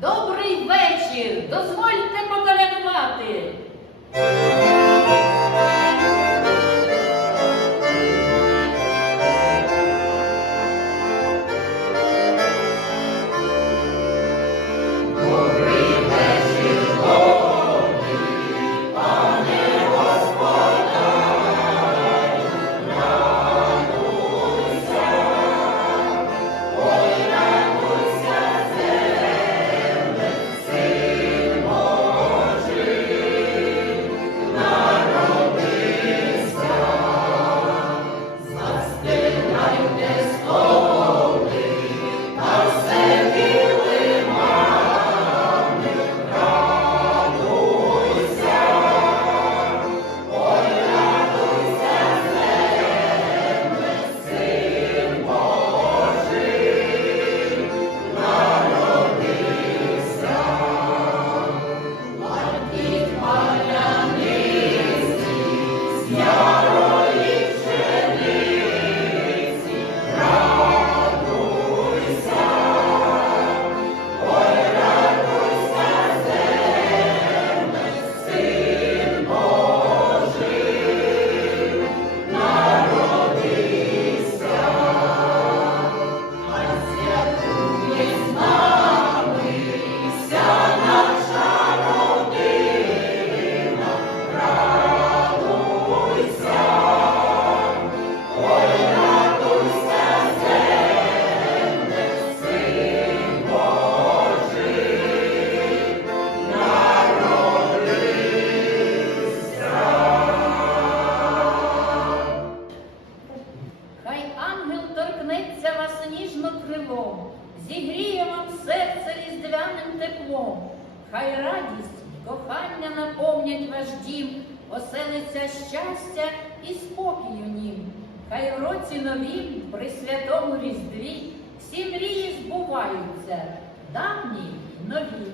Добрий вечір! Дозвольте поколядувати. Торкнеться вас ніжно крилом, зігріє вам серце різдвяним теплом, хай радість, кохання наповнять ваш дім, оселиться щастя і спокій у нім. Хай в році новім, при святому різдві, всі мрії збуваються, давні й нові.